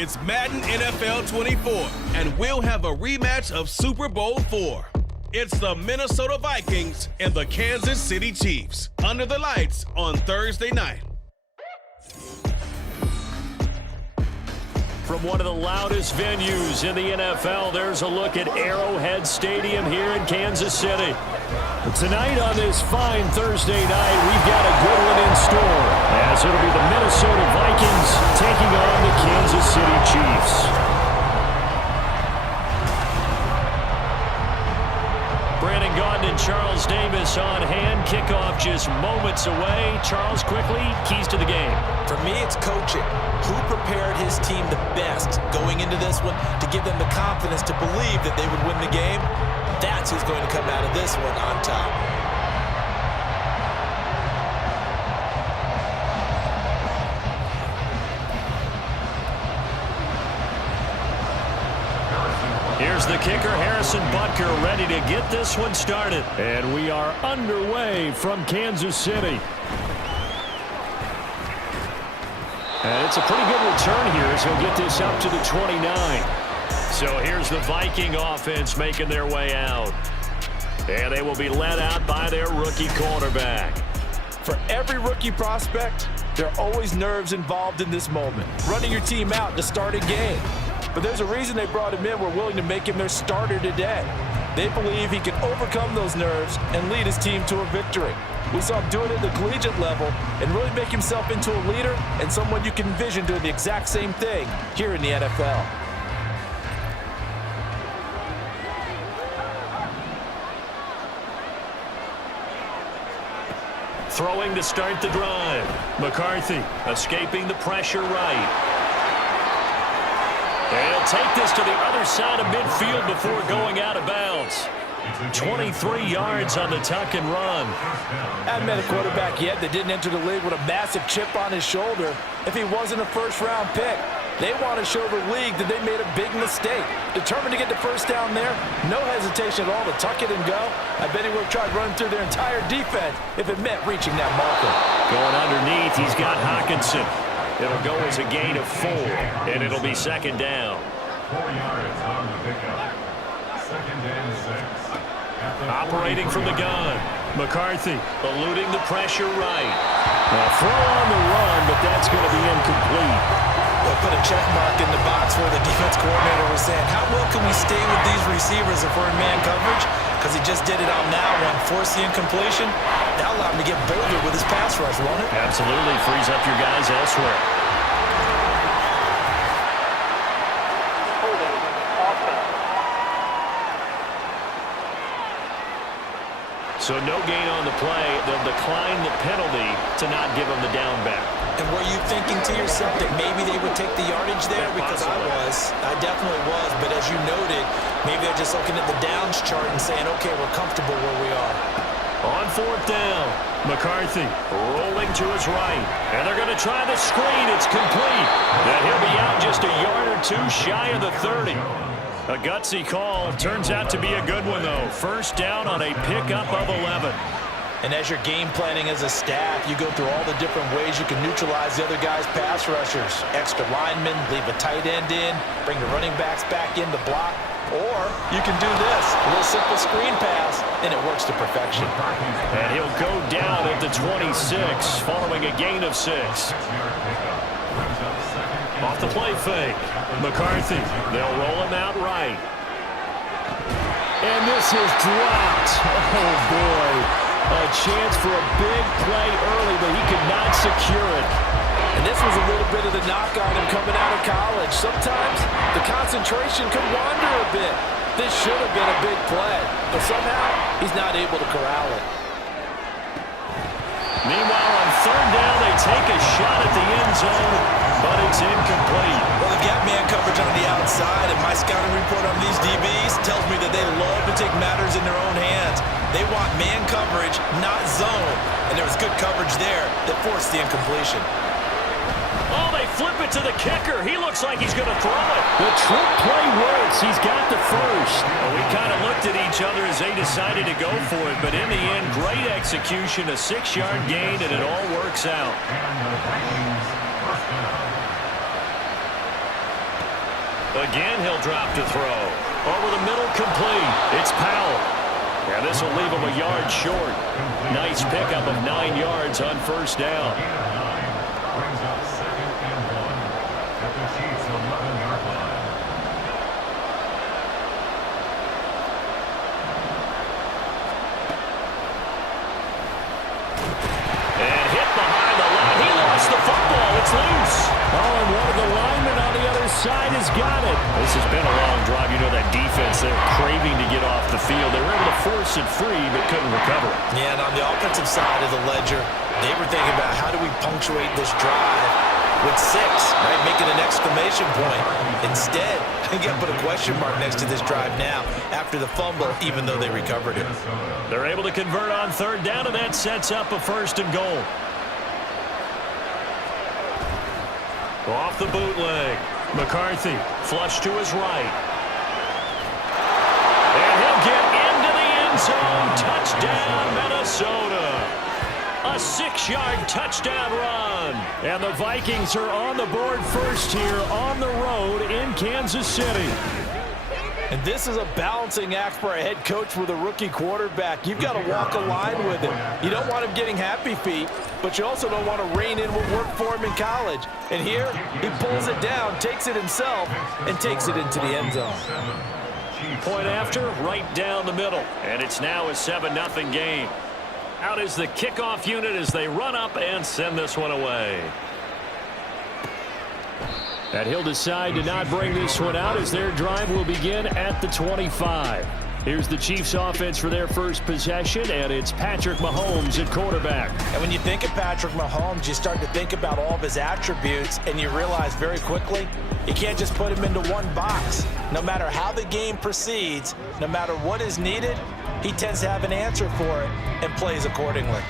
It's Madden NFL 24, and we'll have a rematch of Super Bowl IV. It's the Minnesota Vikings and the Kansas City Chiefs under the lights on Thursday night. From one of the loudest venues in the NFL, there's a look at Arrowhead Stadium here in Kansas City. Tonight on this fine Thursday night, we've got a good one in store, as it'll be the Minnesota Vikings taking on the Kansas City Chiefs. Brandon Gaudin and Charles Davis on hand. Kickoff just moments away. Charles, quickly, keys to the game. For me, it's coaching. Who prepared his team the best going into this one to give them the confidence to believe that they would win the game? That's who's going to come out of this one on top. Here's the kicker, Harrison Butker, ready to get this one started. And we are underway from Kansas City. And it's a pretty good return here as he'll get this up to the 29. So here's the Viking offense making their way out. And they will be led out by their rookie quarterback. For every rookie prospect, there are always nerves involved in this moment. Running your team out to start a game. But there's a reason they brought him in. We're willing to make him their starter today. They believe he can overcome those nerves and lead his team to a victory. We saw him do it at the collegiate level and really make himself into a leader and someone you can envision doing the exact same thing here in the NFL. Throwing to start the drive. McCarthy escaping the pressure right. He'll take this to the other side of midfield before going out of bounds. 23 yards on the tuck and run. I haven't met a quarterback yet that didn't enter the league with a massive chip on his shoulder if he wasn't a first-round pick. They want to show the league that they made a big mistake. Determined to get the first down there, no hesitation at all to tuck it and go. I bet he would have tried running through their entire defense if it meant reaching that marker. Going underneath, he's got Hawkinson. It'll go as a gain of 4, and it'll be second down. 4 yards on the pickup. Second and 6. Operating from the gun. McCarthy eluding the pressure right. A throw on the run, but that's going to be incomplete. They'll put a check mark in the box where the defense coordinator was saying, how well can we stay with these receivers if we're in man coverage? Because he just did it on that one, force the incompletion. That allowed him to get bolder with his pass rush, won't it? Absolutely, frees up your guys elsewhere. So no gain on the play. They'll decline the penalty to not give him the down back. And were you thinking to yourself that maybe they would take the yardage there? Because I definitely was. But as you noted, maybe they're just looking at the downs chart and saying, okay, we're comfortable where we are. On fourth down, McCarthy rolling to his right. And they're going to try the screen. It's complete. And he'll be out just a yard or two shy of the 30. A gutsy call. Turns out to be a good one, though. First down on a pickup of 11. And as you're game planning as a staff, you go through all the different ways you can neutralize the other guy's pass rushers. Extra linemen, leave a tight end in, bring the running backs back in to block. Or you can do this, a little simple screen pass, and it works to perfection. And he'll go down at the 26, following a gain of 6. Off the play fake. McCarthy, they'll roll him out right. And this is dropped. Oh, boy. A chance for a big play early, but he could not secure it. And this was a little bit of the knock on him coming out of college. Sometimes the concentration can wander a bit. This should have been a big play, but somehow he's not able to corral it. Meanwhile, on third down, they take a shot at the end zone, but it's incomplete. Well, they got man coverage on the outside, and my scouting report on these DBs tells me that they love to take matters in their own hands. They want man coverage, not zone. And there was good coverage there that forced the incompletion. Oh, they flip it to the kicker. He looks like he's going to throw it. The trick play works. He's got the first. Well, we kind of looked at each other as they decided to go for it. But in the end, great execution, a 6-yard gain, and it all works out. Again, he'll drop to throw. Over the middle, complete. It's Powell. And this will leave him a yard short. Nice pickup of 9 yards on first down. Brings up 2nd and 1 at the Chiefs' 11-yard line. And hit behind the line. He lost the football. It's loose. Oh, and one of the linemen on the other side has got it. This has been a long drive. You know that defense, they're craving to get off the field. They were able to force it free, but couldn't recover. Yeah, and on the offensive side of the ledger, they were thinking about how do we punctuate this drive with 6, right? Making an exclamation point. Instead, they got to put a question mark next to this drive now after the fumble, even though they recovered it. They're able to convert on third down, and that sets up a 1st and goal. Off the bootleg. McCarthy, flush to his right. And he'll get into the end zone. Touchdown, Minnesota. A 6-yard touchdown run. And the Vikings are on the board first here on the road in Kansas City. And this is a balancing act for a head coach with a rookie quarterback. You've got to walk a line with him. You don't want him getting happy feet, but you also don't want to rein in what worked for him in college. And here, he pulls it down, takes it himself, and takes it into the end zone. Point after, right down the middle. And it's now a 7-0 game. Out is the kickoff unit as they run up and send this one away. And he'll decide to not bring this one out as their drive will begin at the 25. Here's the Chiefs offense for their first possession, and it's Patrick Mahomes at quarterback. And when you think of Patrick Mahomes, you start to think about all of his attributes, and you realize very quickly you can't just put him into one box. No matter how the game proceeds, no matter what is needed, he tends to have an answer for it and plays accordingly.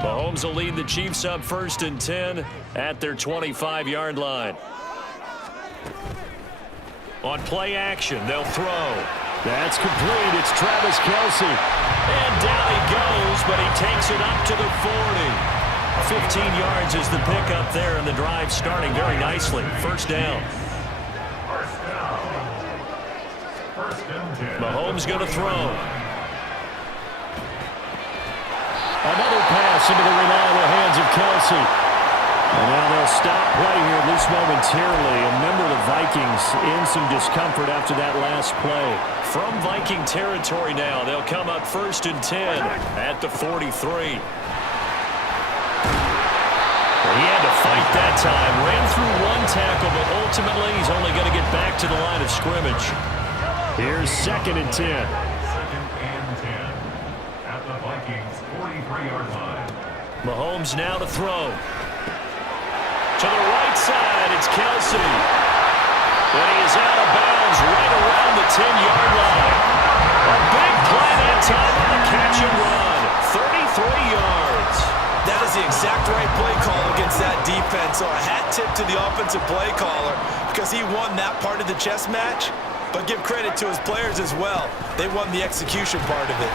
Mahomes will lead the Chiefs up 1st and 10 at their 25-yard line. On play action, they'll throw. That's complete. It's Travis Kelce. And down he goes, but he takes it up to the 40. 15 yards is the pickup there, and the drive starting very nicely. First down. Mahomes going to throw. Another pass into the reliable hands of Kelce. And now they'll stop play here, at least momentarily. A member of the Vikings in some discomfort after that last play. From Viking territory now, they'll come up 1st and 10 at the 43. He had to fight that time. Ran through one tackle, but ultimately he's only going to get back to the line of scrimmage. Here's 2nd and 10. 2nd and 10 at the Vikings' 43-yard line. Mahomes now to throw. To the right side, it's Kelce. And he is out of bounds right around the 10-yard line. A big play that time on the catch and run. 33 yards. That is the exact right play call against that defense. So a hat tip to the offensive play caller because he won that part of the chess match. But give credit to his players as well. They won the execution part of it.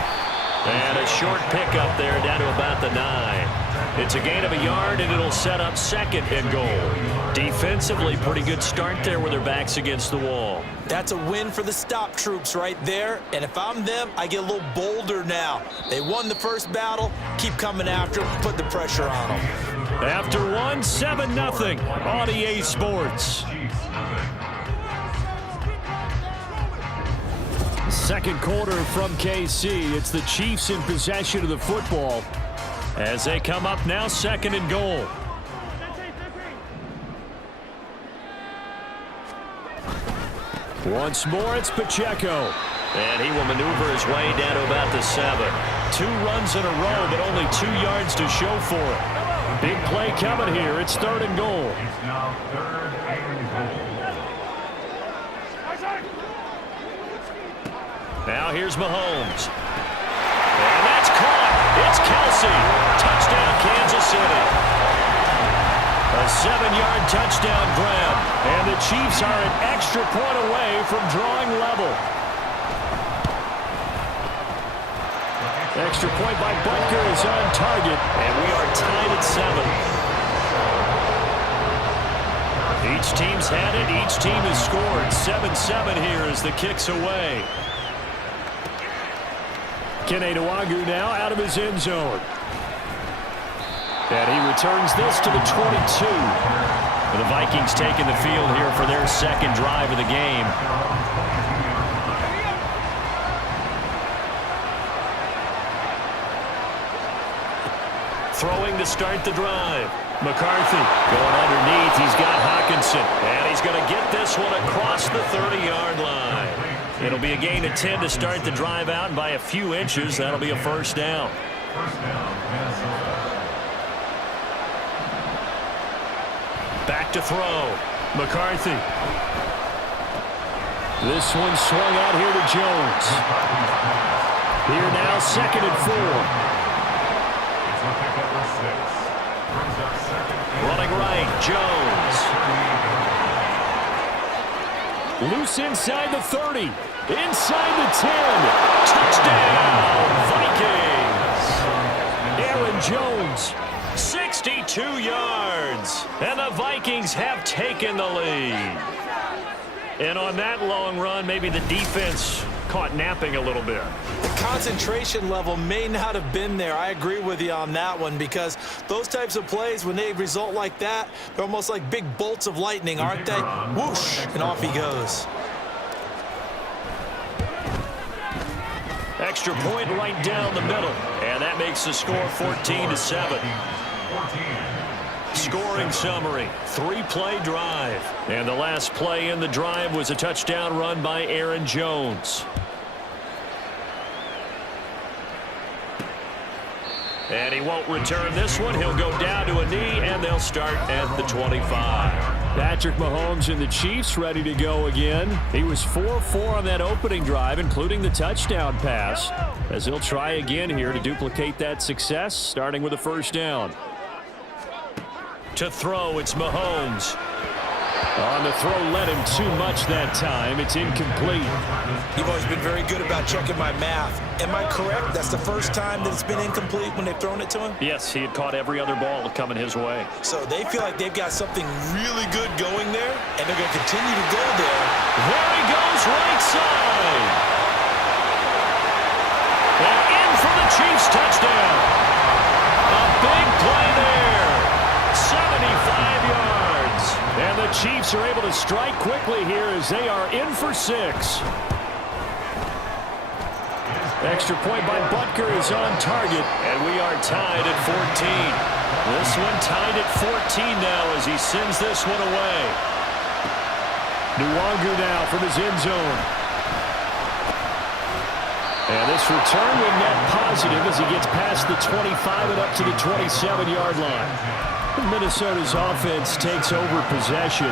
And a short pickup there down to about the 9. It's a gain of a yard, and it'll set up 2nd and goal. Defensively, pretty good start there with their backs against the wall. That's a win for the stop troops right there. And if I'm them, I get a little bolder now. They won the first battle. Keep coming after them. Put the pressure on them. After one, 7-0 on EA Sports. Second quarter from KC. It's the Chiefs in possession of the football as they come up now 2nd and goal. Once more, it's Pacheco. And he will maneuver his way down to about the 7. 2 runs in a row, but only 2 yards to show for it. Big play coming here. It's 3rd and goal. It's now 3rd and goal. Now here's Mahomes. And that's caught. It's Kelsey. Touchdown, Kansas City. A 7-yard touchdown grab. And the Chiefs are an extra point away from drawing level. Extra point by Butker is on target. And we are tied at 7. Each team's had it. Each team has scored. 7-7 here as the kick's away. Kene Nwangwu now out of his end zone. And he returns this to the 22. The Vikings taking the field here for their second drive of the game. Throwing to start the drive. McCarthy going underneath. He's got Hockenson. And he's going to get this one across the 30-yard line. It'll be a gain of 10 to start the drive out, and by a few inches, that'll be a first down. Back to throw. McCarthy. This one swung out here to Jones. Here now, 2nd and 4. Running right, Jones. Loose inside the 30. Inside the 10. Touchdown, Vikings. Aaron Jones, 62 yards. And the Vikings have taken the lead. And on that long run, maybe the defense caught napping a little bit. The concentration level may not have been there. I agree with you on that one, because those types of plays, when they result like that, they're almost like big bolts of lightning, aren't they? Whoosh, and off he goes. Extra point right down the middle. And that makes the score 14-7. Scoring summary, 3-play drive. And the last play in the drive was a touchdown run by Aaron Jones. And he won't return this one. He'll go down to a knee, and they'll start at the 25. Patrick Mahomes and the Chiefs ready to go again. He was 4-4 on that opening drive, including the touchdown pass, as he'll try again here to duplicate that success, starting with a first down. To throw, it's Mahomes. On the throw, led him too much that time. It's incomplete. You've always been very good about checking my math. Am I correct? That's the first time that it's been incomplete when they've thrown it to him? Yes, he had caught every other ball coming his way. So they feel like they've got something really good going there, and they're going to continue to go there. There he goes, right side. And in for the Chiefs touchdown. A big play there. 75 yards. And the Chiefs are able to strike quickly here as they are in for 6. Extra point by Butker is on target, and we are tied at 14. This one tied at 14 now as he sends this one away. Nwangwu now from his end zone. And this return will net positive as he gets past the 25 and up to the 27-yard line. Minnesota's offense takes over possession.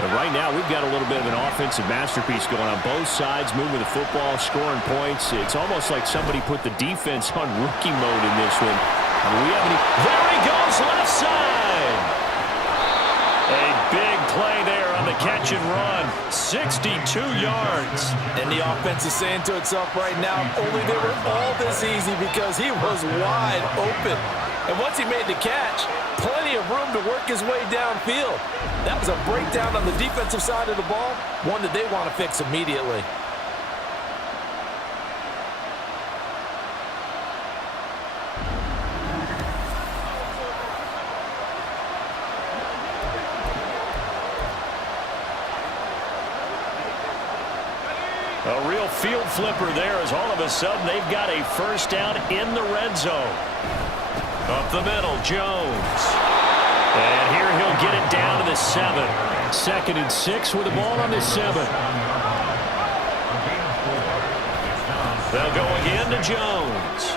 And right now, we've got a little bit of an offensive masterpiece going on both sides, moving the football, scoring points. It's almost like somebody put the defense on rookie mode in this one. There he goes, left side. A big play there on the catch and run. 62 yards. And the offense is saying to itself right now, only they were all this easy because he was wide open. And once he made the catch, plenty of room to work his way downfield. That was a breakdown on the defensive side of the ball, one that they want to fix immediately. A real field flipper there as all of a sudden they've got a first down in the red zone. Up the middle, Jones. And here he'll get it down to the 7. 2nd and 6 with the ball on the 7. They'll go again to Jones.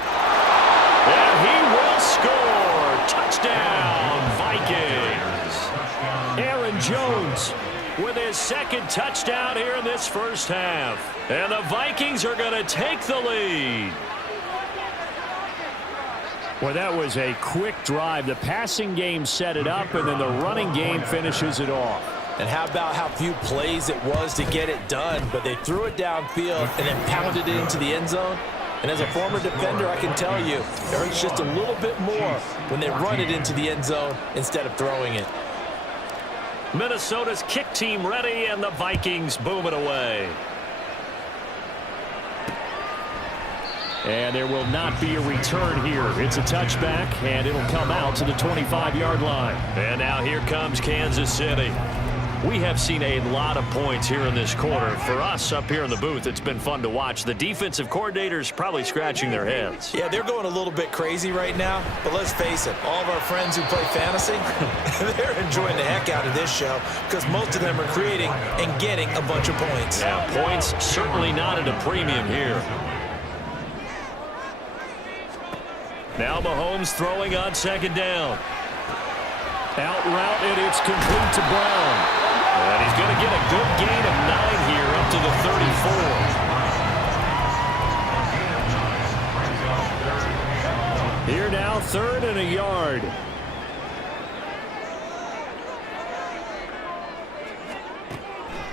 And he will score. Touchdown, Vikings. Aaron Jones with his 2nd touchdown here in this first half. And the Vikings are going to take the lead. Well, that was a quick drive. The passing game set it up, and then the running game finishes it off. And how about how few plays it was to get it done, but they threw it downfield and then pounded it into the end zone. And as a former defender, I can tell you, it hurts just a little bit more when they run it into the end zone instead of throwing it. Minnesota's kick team ready, and the Vikings boom it away. And there will not be a return here. It's a touchback, and it'll come out to the 25-yard line. And now here comes Kansas City. We have seen a lot of points here in this quarter. For us up here in the booth, it's been fun to watch. The defensive coordinators probably scratching their heads. Yeah, they're going a little bit crazy right now, but let's face it, all of our friends who play fantasy, they're enjoying the heck out of this show because most of them are creating and getting a bunch of points. Yeah, points certainly not at a premium here. Now Mahomes throwing on second down. Out route, and it's complete to Brown. And he's going to get a good gain of 9 here up to the 34. Here now, 3rd and a yard.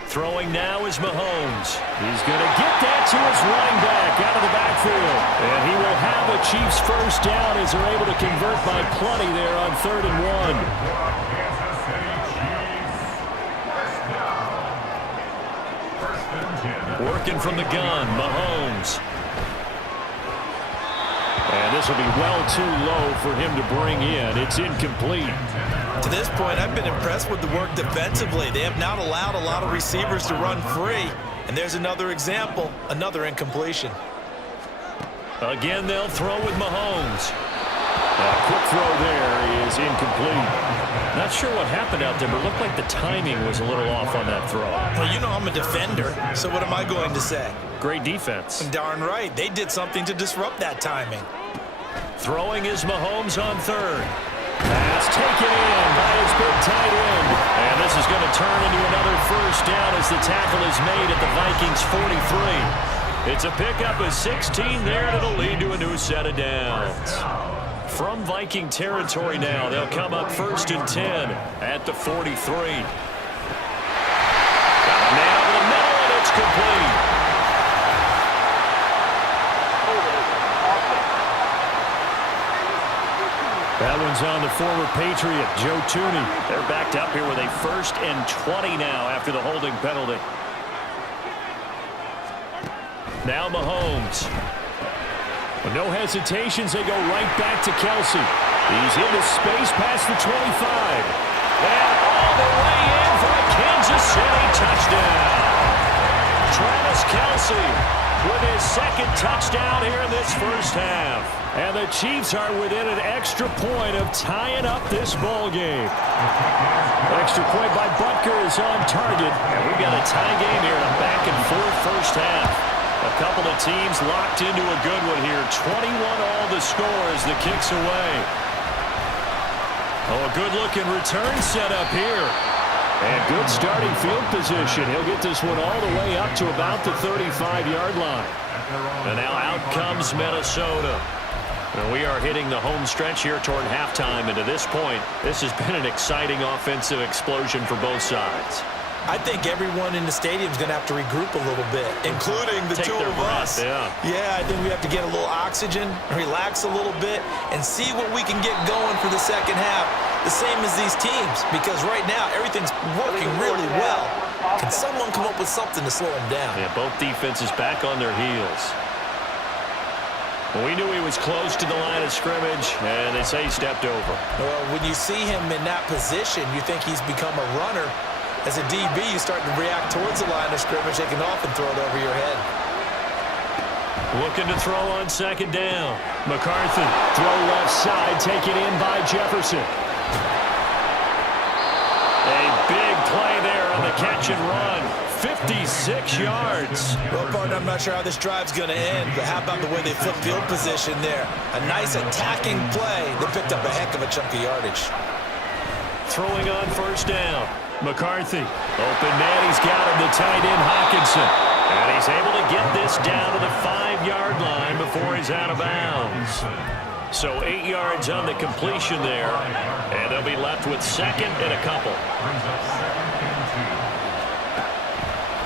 Throwing now is Mahomes. He's going to get that to his running back out of the backfield. And he will have the Chiefs first down as they're able to convert by plenty there on 3rd and 1. Working from the gun, Mahomes. And this will be well too low for him to bring in. It's incomplete. To this point, I've been impressed with the work defensively. They have not allowed a lot of receivers to run free. And there's another example, another incompletion. Again, they'll throw with Mahomes. A quick throw there is incomplete. Not sure what happened out there, but it looked like the timing was a little off on that throw. Well, you know I'm a defender, so what am I going to say? Great defense. Darn right. They did something to disrupt that timing. Throwing is Mahomes on 3rd. Pass taken in by his big tight end. And this is going to turn into another first down as the tackle is made at the Vikings 43. It's a pickup of 16 there, and it'll lead to a new set of downs. From Viking territory now, they'll come up 1st and 10 at the 43. Got a man over the middle, and it's complete. That one's on the former Patriot, Joe Tooney. They're backed up here with a 1st and 20 now after the holding penalty. Now Mahomes. With no hesitations, they go right back to Kelsey. He's into space past the 25. And all the way in for a Kansas City touchdown. Travis Kelsey with his 2nd touchdown here in this first half. And the Chiefs are within an extra point of tying up this ball game. Extra point by Butker is on target. And we've got a tie game here in a back-and-forth first half. A couple of teams locked into a good one here. 21 all the score as the kick's away. Oh, a good-looking return set up here. And good starting field position. He'll get this one all the way up to about the 35-yard line. And now out comes Minnesota. And we are hitting the home stretch here toward halftime. And to this point, this has been an exciting offensive explosion for both sides. I think everyone in the stadium is going to have to regroup a little bit, including the two of us. Yeah, I think we have to get a little oxygen, relax a little bit, and see what we can get going for the second half, the same as these teams, because right now everything's working really well. Can someone come up with something to slow them down? Yeah, both defenses back on their heels. Well, we knew he was close to the line of scrimmage, and they say he stepped over. Well, when you see him in that position, you think he's become a runner. As a DB, you start to react towards the line of scrimmage. They can often throw it over your head. Looking to throw on second down. McCarthy, throw left side, taken in by Jefferson. A big play there on the catch and run. 56 yards. Well, partner, I'm not sure how this drive's going to end, but how about the way they flip field position there? A nice attacking play. They picked up a heck of a chunk of yardage. Throwing on first down. McCarthy. Open man, he's got him, the tight end Hawkinson. And he's able to get this down to the 5-yard line before he's out of bounds. So 8 yards on the completion there, and they'll be left with second and a couple. Brings up second and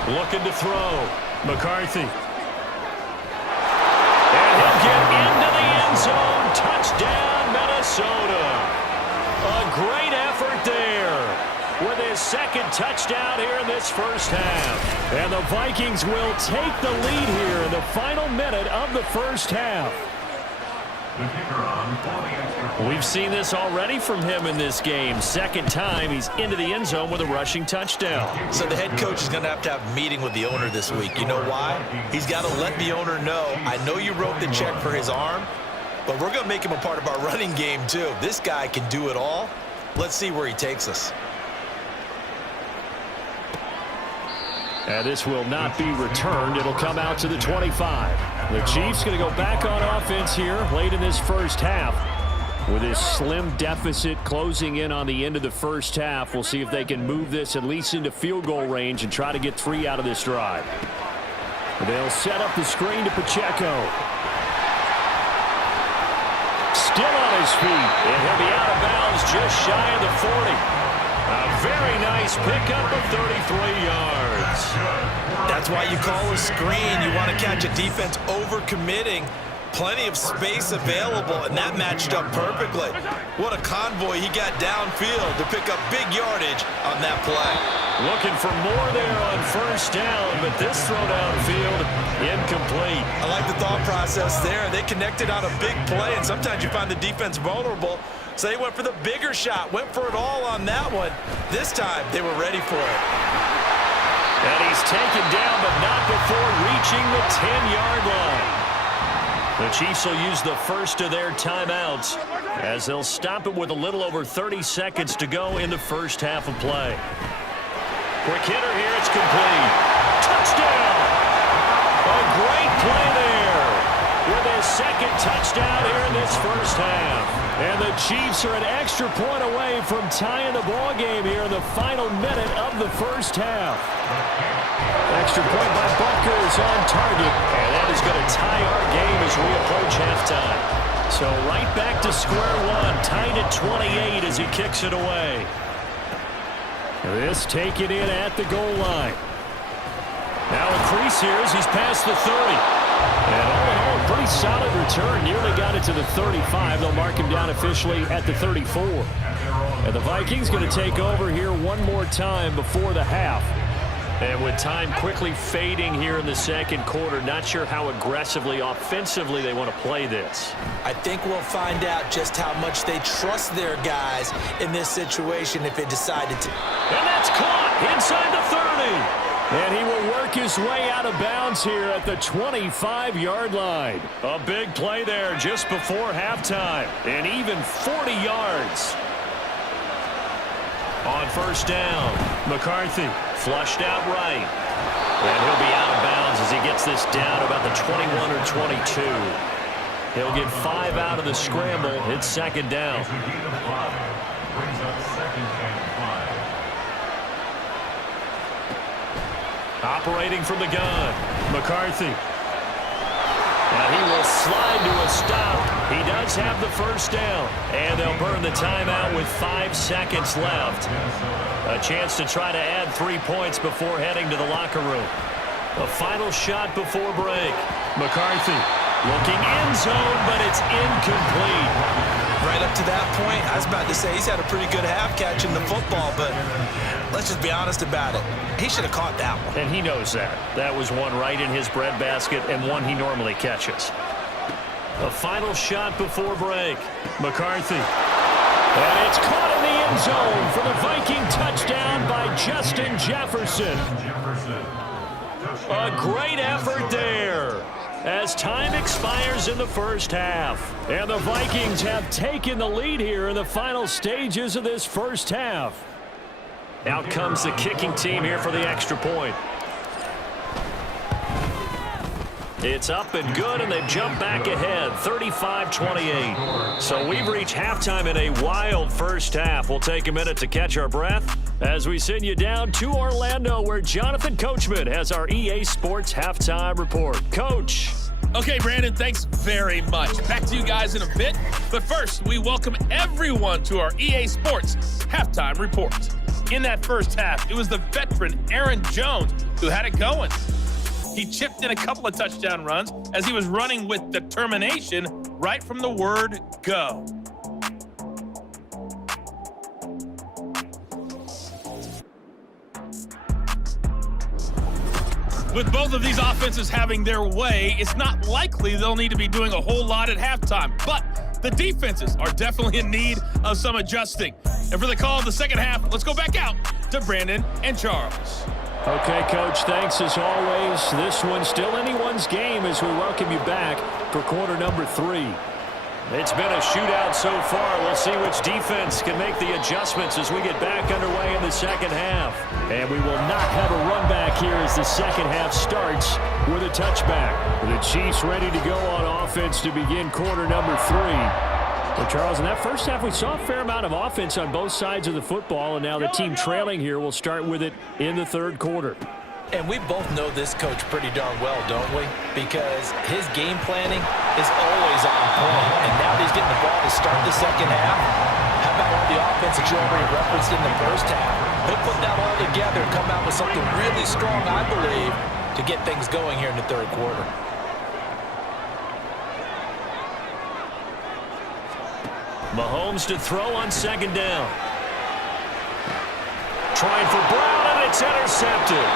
2. Looking to throw. McCarthy. And he'll get into the end zone. Touchdown, Minnesota. A great effort there with his second touchdown here in this first half. And the Vikings will take the lead here in the final minute of the first half. The kicker on for the extra point. We've seen this already from him in this game. Second time he's into the end zone with a rushing touchdown. So the head coach is going to have a meeting with the owner this week. You know why? He's got to let the owner know, I know you wrote the check for his arm, but we're going to make him a part of our running game too. This guy can do it all. Let's see where he takes us. And this will not be returned. It'll come out to the 25. The Chiefs going to go back on offense here late in this first half. With this slim deficit closing in on the end of the first half, we'll see if they can move this at least into field goal range and try to get 3 out of this drive. They'll set up the screen to Pacheco. Still on his feet, and he'll be out of bounds just shy of the 40. A very nice pickup of 33 yards. That's why you call a screen. You want to catch a defense overcommitting. Plenty of space available, and that matched up perfectly. What a convoy he got downfield to pick up big yardage on that play. Looking for more there on first down, but this throw downfield incomplete. I like the thought process there. They connected on a big play, and sometimes you find the defense vulnerable. So they went for the bigger shot, went for it all on that one. This time, they were ready for it. And he's taken down, but not before reaching the 10-yard line. The Chiefs will use the first of their timeouts as they'll stop it with a little over 30 seconds to go in the first half of play. Quick hitter here, it's complete. Touchdown! A great play there with his second touchdown here in this first half. And the Chiefs are an extra point away from tying the ball game here in the final minute of the first half. Extra point by Butker is on target, and that is going to tie our game as we approach halftime. So right back to square one, tied at 28 as he kicks it away. This taken in at the goal line. Now a crease here as he's past the 30. And all in all, a pretty solid return. Nearly got it to the 35. They'll mark him down officially at the 34. And the Vikings going to take over here one more time before the half. And with time quickly fading here in the second quarter, not sure how aggressively, offensively they want to play this. I think we'll find out just how much they trust their guys in this situation if they decided to. And that's caught inside the 30. And he will work his way out of bounds here at the 25-yard line. A big play there just before halftime. And even 40 yards. On first down, McCarthy flushed out right. And he'll be out of bounds as he gets this down about the 21 or 22. He'll get 5 out of the scramble. It's second down. Brings up second and 5. Operating from the gun, McCarthy. Now he will slide to a stop. He does have the first down. And they'll burn the timeout with 5 seconds left. A chance to try to add 3 points before heading to the locker room. A final shot before break. McCarthy looking end zone, but it's incomplete. Right up to that point, I was about to say he's had a pretty good half catching the football, but let's just be honest about it. He should have caught that one. And he knows that. That was one right in his breadbasket and one he normally catches. A final shot before break. McCarthy. And it's caught in the end zone for the Viking touchdown by Justin Jefferson. A great effort there as time expires in the first half. And the Vikings have taken the lead here in the final stages of this first half. Out comes the kicking team here for the extra point. It's up and good, and they've jumped back ahead, 35-28. So we've reached halftime in a wild first half. We'll take a minute to catch our breath as we send you down to Orlando, where Jonathan Coachman has our EA Sports halftime report. Coach. Okay, Brandon, thanks very much. Back to you guys in a bit. But first, we welcome everyone to our EA Sports Halftime Report. In that first half, it was the veteran Aaron Jones who had it going. He chipped in a couple of touchdown runs as he was running with determination right from the word go. With both of these offenses having their way, it's not likely they'll need to be doing a whole lot at halftime. But the defenses are definitely in need of some adjusting. And for the call of the second half, let's go back out to Brandon and Charles. Okay, Coach, thanks as always. This one's still anyone's game as we welcome you back for quarter number 3. It's been a shootout so far. We'll see which defense can make the adjustments as we get back underway in the second half. And we will not have a run back here as the second half starts with a touchback. The Chiefs ready to go on offense to begin quarter number 3. Well, Charles, in that first half, we saw a fair amount of offense on both sides of the football, and now the team trailing here will start with it in the third quarter. And we both know this coach pretty darn well, don't we? Because his game planning is always on point. And now that he's getting the ball to start the second half, how about all the offense that you already referenced in the first half? He'll put that all together and come out with something really strong, I believe, to get things going here in the third quarter. Mahomes to throw on second down. Trying for Brown, and it's intercepted.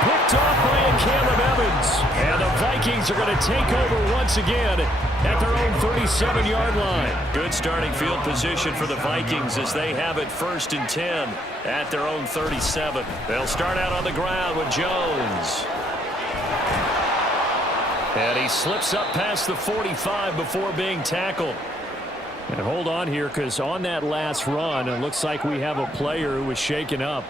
Picked off by Caleb Evans. And the Vikings are going to take over once again at their own 37-yard line. Good starting field position for the Vikings as they have it 1st and 10 at their own 37. They'll start out on the ground with Jones. And he slips up past the 45 before being tackled. And hold on here, because on that last run, it looks like we have a player who was shaken up.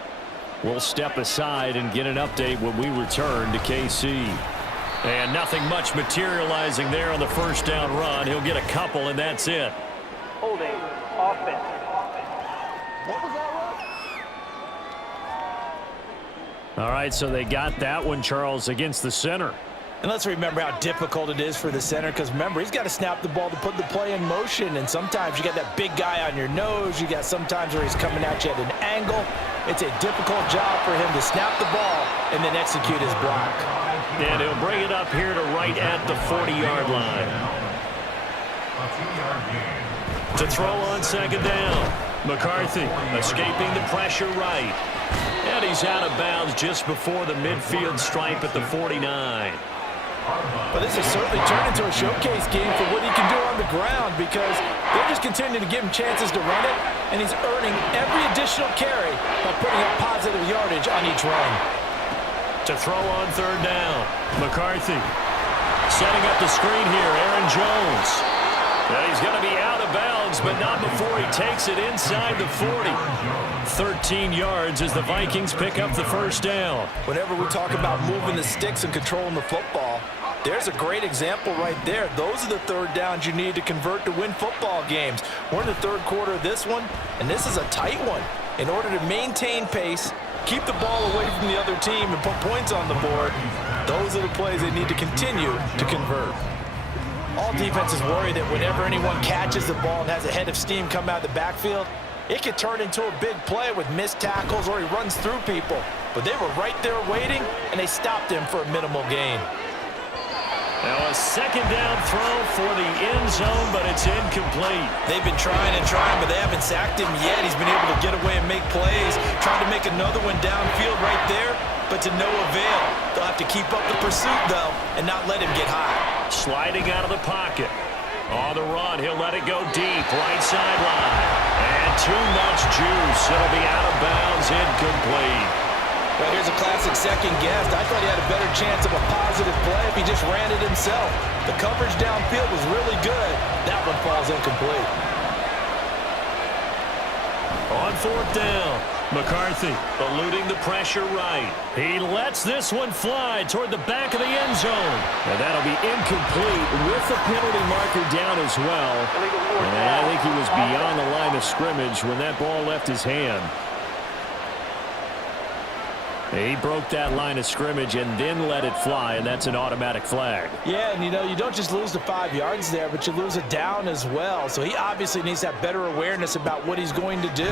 We'll step aside and get an update when we return to KC. And nothing much materializing there on the first down run. He'll get a couple, and that's it. Holding offense. What was that run? All right, so they got that one, Charles, against the center. And let's remember how difficult it is for the center, because remember, he's got to snap the ball to put the play in motion, and sometimes you got that big guy on your nose. You got sometimes where he's coming at you at an angle. It's a difficult job for him to snap the ball and then execute his block. And he'll bring it up here to right at the 40-yard line. To throw on second down. McCarthy escaping the pressure right. And he's out of bounds just before the midfield stripe at the 49. But this has certainly turned into a showcase game for what he can do on the ground, because they're just continuing to give him chances to run it, and he's earning every additional carry by putting up positive yardage on each run. To throw on third down, McCarthy setting up the screen here, Aaron Jones. And he's going to be out of bounds, but not before he takes it inside the 40. 13 yards as the Vikings pick up the first down. Whenever we talk about moving the sticks and controlling the football, there's a great example right there. Those are the third downs you need to convert to win football games. We're in the third quarter of this one, and this is a tight one. In order to maintain pace, keep the ball away from the other team, and put points on the board, those are the plays they need to continue to convert. All defenses worry that whenever anyone catches the ball and has a head of steam come out of the backfield, it could turn into a big play with missed tackles or he runs through people. But they were right there waiting, and they stopped him for a minimal gain. Now a second down throw for the end zone, but it's incomplete. They've been trying and trying, but they haven't sacked him yet. He's been able to get away and make plays. Tried to make another one downfield right there, but to no avail. They'll have to keep up the pursuit, though, and not let him get high. Sliding out of the pocket. On the run, he'll let it go deep, right sideline. And too much juice. It'll be out of bounds, incomplete. Well, here's a classic second guess. I thought he had a better chance of a positive play if he just ran it himself. The coverage downfield was really good. That one falls incomplete. On fourth down, McCarthy eluding the pressure right. He lets this one fly toward the back of the end zone. And that'll be incomplete with the penalty marker down as well. And I think he was beyond the line of scrimmage when that ball left his hand. He broke that line of scrimmage and then let it fly, and that's an automatic flag. Yeah, and you don't just lose the 5 yards there, but you lose it down as well. So he obviously needs to have better awareness about what he's going to do.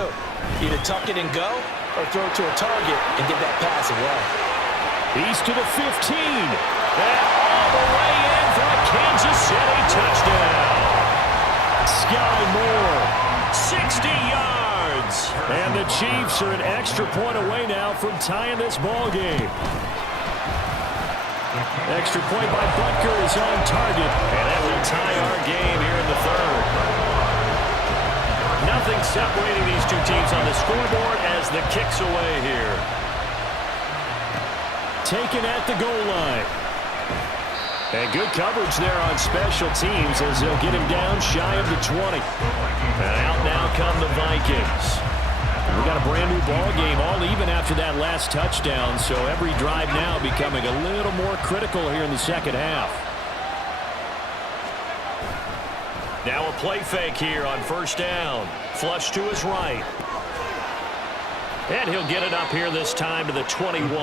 Either tuck it and go or throw it to a target and get that pass away. He's to the 15. And all the way in for a Kansas City touchdown. Sky Moore, 60 yards. And the Chiefs are an extra point away now from tying this ball game. Extra point by Butker is on target. And that will tie our game here in the third. Nothing separating these two teams on the scoreboard as the kick's away here. Taken at the goal line. And good coverage there on special teams as they'll get him down shy of the 20. And out now come the Vikings. We got a brand new ball game, all even after that last touchdown, so every drive now becoming a little more critical here in the second half. Now a play fake here on first down. Flush to his right. And he'll get it up here this time to the 21.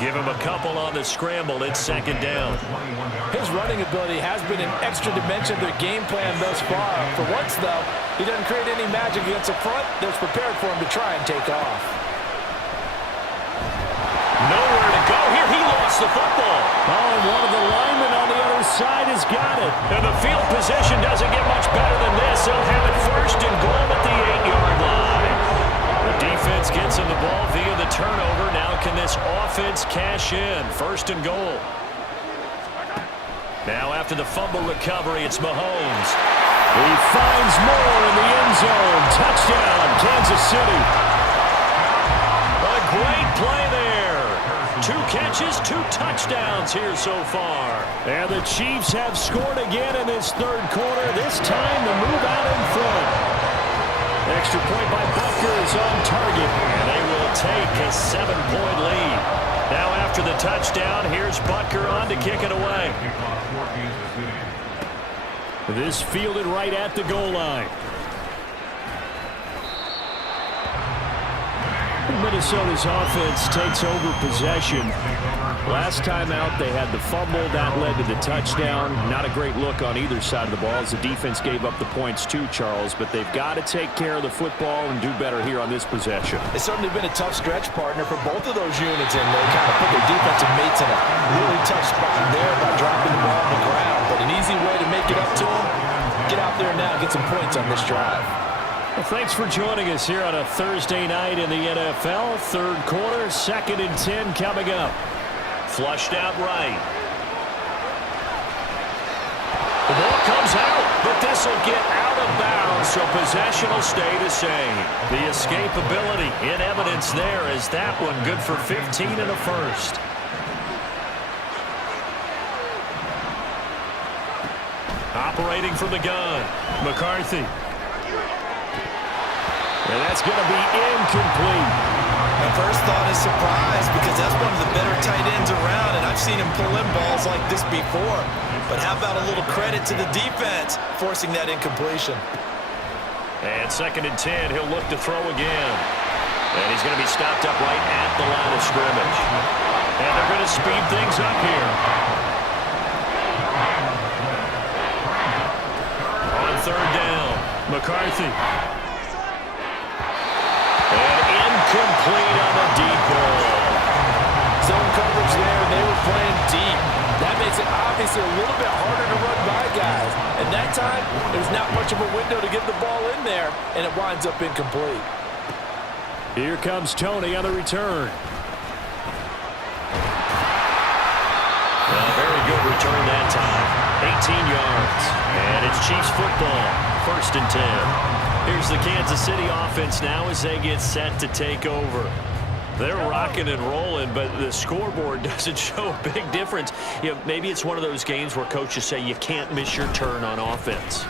Give him a couple on the scramble. It's second down. His running ability has been an extra dimension of their game plan thus far. For once, though, he doesn't create any magic against the front that's prepared for him to try and take off. Nowhere to go here. He lost the football. Oh, and one of the linemen on the other side has got it. And the field position doesn't get much better than this. They'll have it first and goal at the 8-yard line. The defense gets him the ball via the turnover. Now can this offense cash in? First and goal. Now after the fumble recovery, it's Mahomes. He finds Moore in the end zone. Touchdown, Kansas City. A great play there. 2 catches, 2 touchdowns here so far. And the Chiefs have scored again in this third quarter. This time to move out in front. Extra point by Butker is on target, and they will take a 7-point lead. Now after the touchdown, here's Butker on to kick it away. This fielded right at the goal line. Minnesota's offense takes over possession. Last time out, they had the fumble. That led to the touchdown. Not a great look on either side of the ball as the defense gave up the points too, Charles. But they've got to take care of the football and do better here on this possession. It's certainly been a tough stretch, partner, for both of those units, and they kind of put their defensive mates in a really tough spot there by dropping the ball on the ground. But an easy way to make it up to them, get out there now and get some points on this drive. Well, thanks for joining us here on a Thursday night in the NFL. Third quarter, 2nd and 10 coming up. Flushed out right. The ball comes out, but this will get out of bounds, so possession will stay the same. The escapability in evidence there as that one good for 15 and a first. Operating from the gun, McCarthy. And that's going to be incomplete. My first thought is surprise because that's one of the better tight ends around, and I've seen him pull in balls like this before. But how about a little credit to the defense forcing that incompletion? And 2nd and 10, he'll look to throw again. And he's going to be stopped up right at the line of scrimmage. And they're going to speed things up here. On 3rd down, McCarthy. Complete on the deep ball. Zone coverage there, and they were playing deep. That makes it obviously a little bit harder to run by guys. And that time, there's not much of a window to get the ball in there, and it winds up incomplete. Here comes Tony on the return. A very good return that time. 18 yards. And it's Chiefs football. 1st and 10. Here's the Kansas City offense now as they get set to take over. They're rocking and rolling, but the scoreboard doesn't show a big difference. You know, maybe it's one of those games where coaches say you can't miss your turn on offense.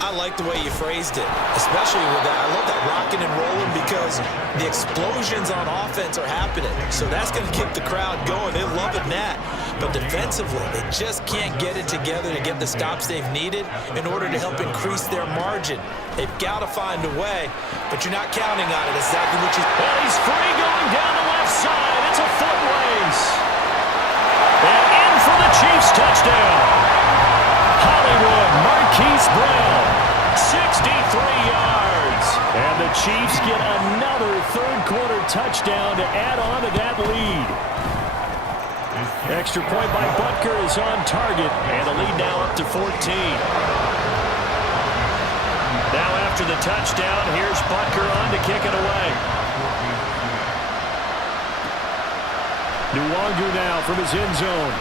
I like the way you phrased it, especially with that. I love that rocking and rolling because the explosions on offense are happening. So that's going to keep the crowd going. They're loving that. But defensively, they just can't get it together to get the stops they've needed in order to help increase their margin. They've got to find a way, but you're not counting on it. Exactly what you... Well, he's free going down the left side. It's a foot race. And in for the Chiefs touchdown. Hollywood Marquise Brown, 63 yards. And the Chiefs get another third-quarter touchdown to add on to that lead. Extra point by Butker is on target, and the lead now up to 14. Now after the touchdown, here's Butker on to kick it away. Nwangu now from his end zone.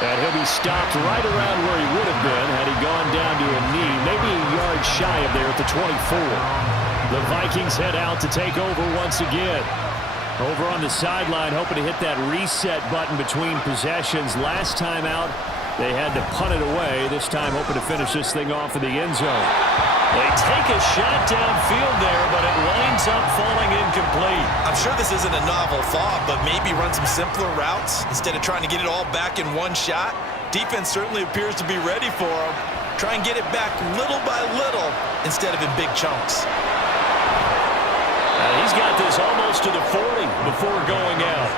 And he'll be stopped right around where he would have been had he gone down to a knee, maybe a yard shy of there at the 24. The Vikings head out to take over once again. Over on the sideline, hoping to hit that reset button between possessions. Last time out, they had to punt it away. This time, hoping to finish this thing off in the end zone. They take a shot downfield there, but it winds up falling incomplete. I'm sure this isn't a novel thought, but maybe run some simpler routes instead of trying to get it all back in one shot. Defense certainly appears to be ready for him. Try and get it back little by little instead of in big chunks. He's got this almost to the 40 before going out.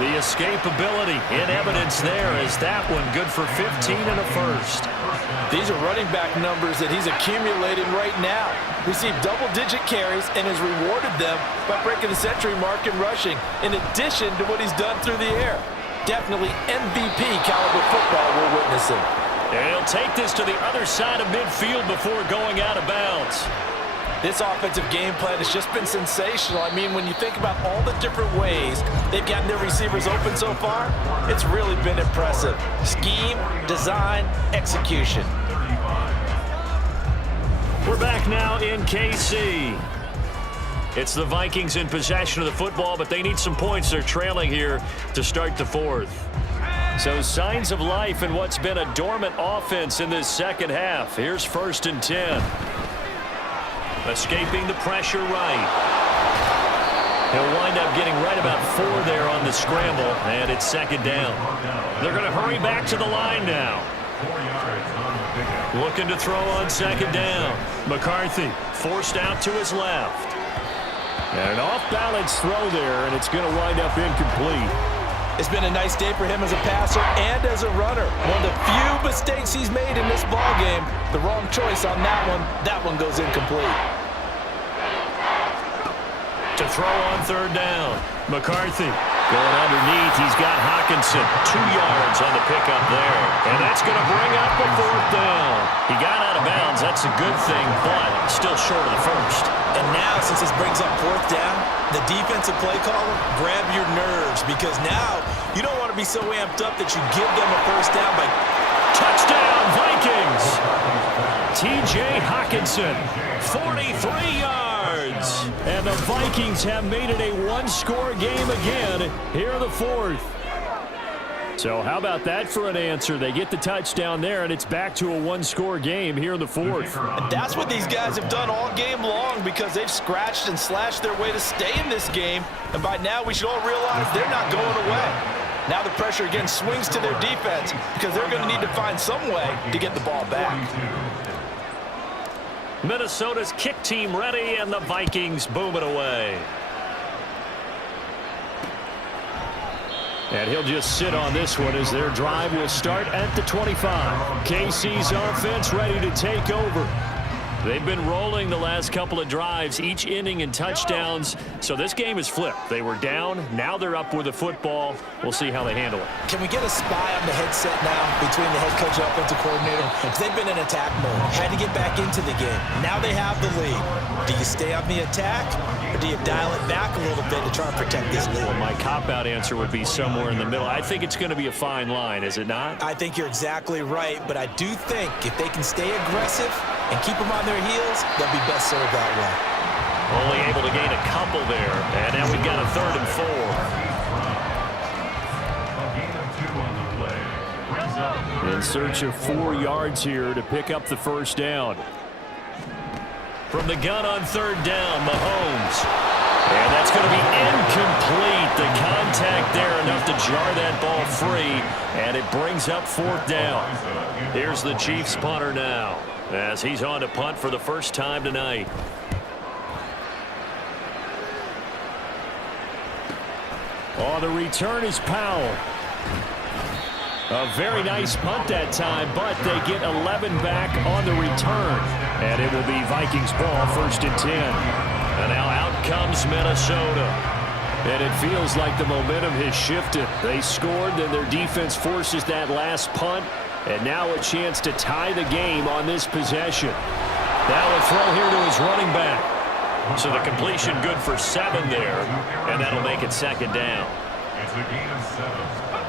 The escapability in evidence there is that one good for 15 and a first. These are running back numbers that he's accumulating right now. Received double-digit carries and has rewarded them by breaking the century mark in rushing, in addition to what he's done through the air. Definitely MVP caliber football we're witnessing. And he'll take this to the other side of midfield before going out of bounds. This offensive game plan has just been sensational. I mean, when you think about all the different ways they've gotten their receivers open so far, it's really been impressive. Scheme, design, execution. We're back now in KC. It's the Vikings in possession of the football, but they need some points. They're trailing here to start the fourth. So signs of life in what's been a dormant offense in this second half. Here's 1st and 10. Escaping the pressure right. He'll wind up getting right about 4 there on the scramble, and it's 2nd down. They're going to hurry back to the line now. Looking to throw on 2nd down. McCarthy forced out to his left. And an off-balance throw there, and it's going to wind up incomplete. It's been a nice day for him as a passer and as a runner. One of the few mistakes he's made in this ballgame. The wrong choice on that one. That one goes incomplete. To throw on 3rd down. McCarthy going underneath. He's got Hockenson. 2 yards on the pickup there. And that's going to bring up a 4th down. He got out of bounds. That's a good thing, but still short of the first. And now, since this brings up 4th down, the defensive play caller, grab your nerves, because now you don't want to be so amped up that you give them a 1st down by touchdown Vikings. T.J. Hockenson, 43 yards. And the Vikings have made it a one-score game again here in the 4th. So how about that for an answer? They get the touchdown there, and it's back to a one-score game here in the 4th. And that's what these guys have done all game long, because they've scratched and slashed their way to stay in this game. And by now, we should all realize they're not going away. Now the pressure again swings to their defense, because they're going to need to find some way to get the ball back. Minnesota's kick team ready, and the Vikings boom it away. And he'll just sit on this one as their drive will start at the 25. KC's offense ready to take over. They've been rolling the last couple of drives, each inning in touchdowns. So this game is flipped. They were down. Now they're up with the football. We'll see how they handle it. Can we get a spy on the headset now between the head coach and offensive coordinator? Because they've been in attack mode. Had to get back into the game. Now they have the lead. Do you stay on the attack, or do you dial it back a little bit to try and protect this lead? Well, my cop-out answer would be somewhere in the middle. I think it's going to be a fine line, is it not? I think you're exactly right, but I do think if they can stay aggressive and keep them on their heels, they'll be best served that way. Only able to gain a couple there, and now we've got a 3rd and 4. In search of 4 yards here to pick up the 1st down. From the gun on 3rd down, Mahomes. And that's going to be incomplete. The contact there enough to jar that ball free, and it brings up 4th down. Here's the Chiefs punter now, as he's on to punt for the first time tonight. On the return is Powell. A very nice punt that time, but they get 11 back on the return. And it will be Vikings ball, 1st and 10. And now out comes Minnesota. And it feels like the momentum has shifted. They scored, then their defense forces that last punt. And now a chance to tie the game on this possession. Now a throw here to his running back. So the completion good for 7 there. And that'll make it 2nd down. It's a gain of 7.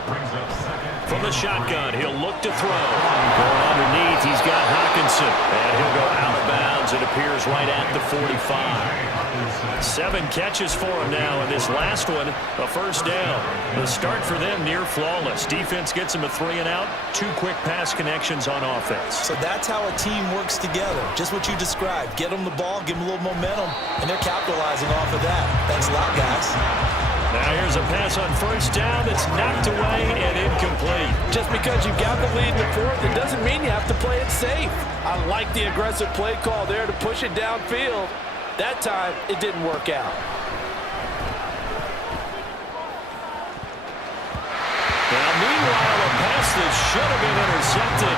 Brings up 2nd. From the shotgun, he'll look to throw. Going underneath, he's got Hockenson. And he'll go out of bounds. It appears right at the 45. 7 catches for him now, and this last one, a 1st down. The start for them near flawless. Defense gets him a 3 and out. 2 quick pass connections on offense. So that's how a team works together. Just what you described. Get them the ball, give them a little momentum, and they're capitalizing off of that. Thanks a lot, guys. Now here's a pass on 1st down that's knocked away and incomplete. Just because you've got the lead in the 4th, it doesn't mean you have to play it safe. I like the aggressive play call there to push it downfield. That time, it didn't work out. Now, meanwhile, a pass that should have been intercepted,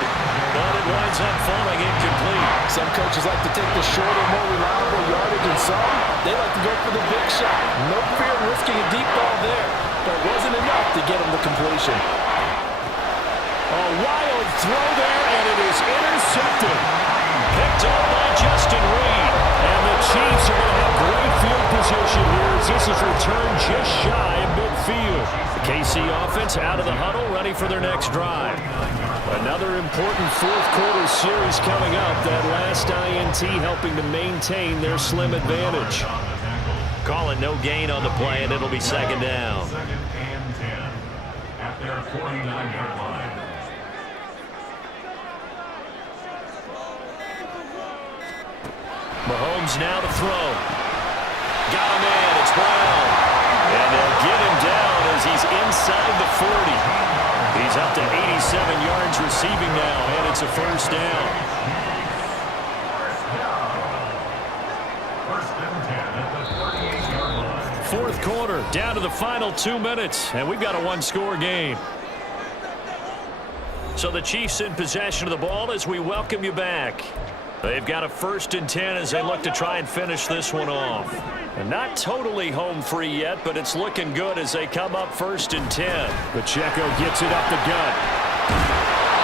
but it winds up falling incomplete. Some coaches like to take the shorter, more reliable yardage, and some, they like to go for the big shot. No fear of risking a deep ball there, but it wasn't enough to get them the completion. A wild throw there, and it is intercepted. Picked up by Justin Reed. And the Chiefs are going to have great field position here as this is returned just shy of midfield. The KC offense out of the huddle, ready for their next drive. Another important 4th quarter series coming up. That last INT helping to maintain their slim advantage. Calling no gain on the play, and it'll be 2nd down. 2nd and 10 at their 49-yard line. Mahomes now to throw. Got him in. It's Brown. And they'll get him down as he's inside the 40. He's up to 87 yards receiving now, and it's a 1st down. 1st and 10 at the 48-yard line. 4th quarter, down to the final 2 minutes, and we've got a 1-score game. So the Chiefs in possession of the ball as we welcome you back. They've got a 1st and 10 as they look to try and finish this one off. And not totally home free yet, but it's looking good as they come up 1st and 10. Pacheco gets it up the gut.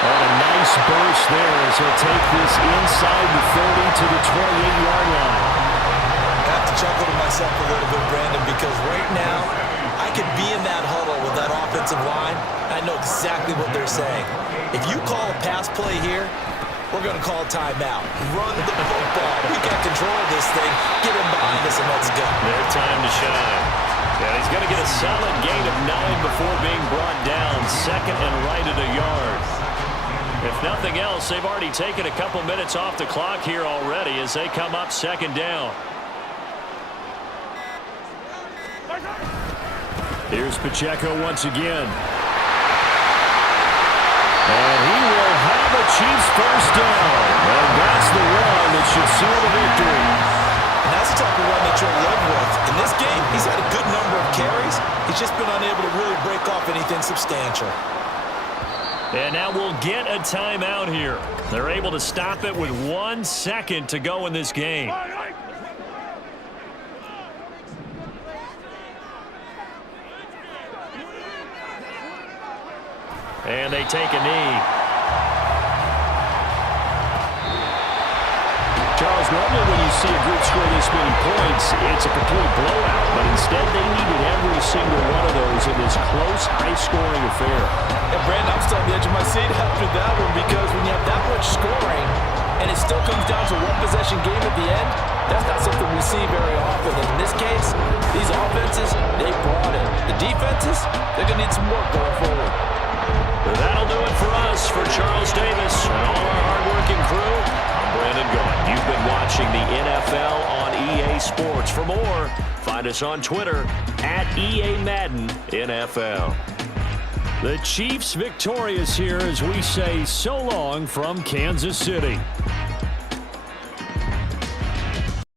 And a nice burst there as he'll take this inside the 30 to the 28-yard line. I have to chuckle to myself a little bit, Brandon, because right now, I could be in that huddle with that offensive line, and I know exactly what they're saying. If you call a pass play here, we're going to call timeout. Run the football. We got control of this thing. Get him behind us and let's go. Their time to shine. Yeah, he's going to get a solid gain of 9 before being brought down. 2nd and right at a yard. If nothing else, they've already taken a couple minutes off the clock here already as they come up 2nd down. Here's Pacheco once again. And he will have a Chiefs 1st down. And that's the run that should seal the victory. And that's the type of run that you'll live with. In this game, he's had a good number of carries. He's just been unable to really break off anything substantial. And now we'll get a timeout here. They're able to stop it with 1 second to go in this game. And they take a knee. Charles, normally when you see a group score this many points, it's a complete blowout. But instead, they needed every single one of those in this close, high-scoring affair. And Brandon, I'm still on the edge of my seat after that one because when you have that much scoring and it still comes down to one possession game at the end, that's not something we see very often. And in this case, these offenses, they brought it. The defenses, they're going to need some work going forward. That'll do it for us. For Charles Davis and all our hardworking crew, I'm Brandon Gould. You've been watching the NFL on EA Sports. For more, find us on Twitter at EA Madden NFL. The Chiefs victorious here as we say so long from Kansas City.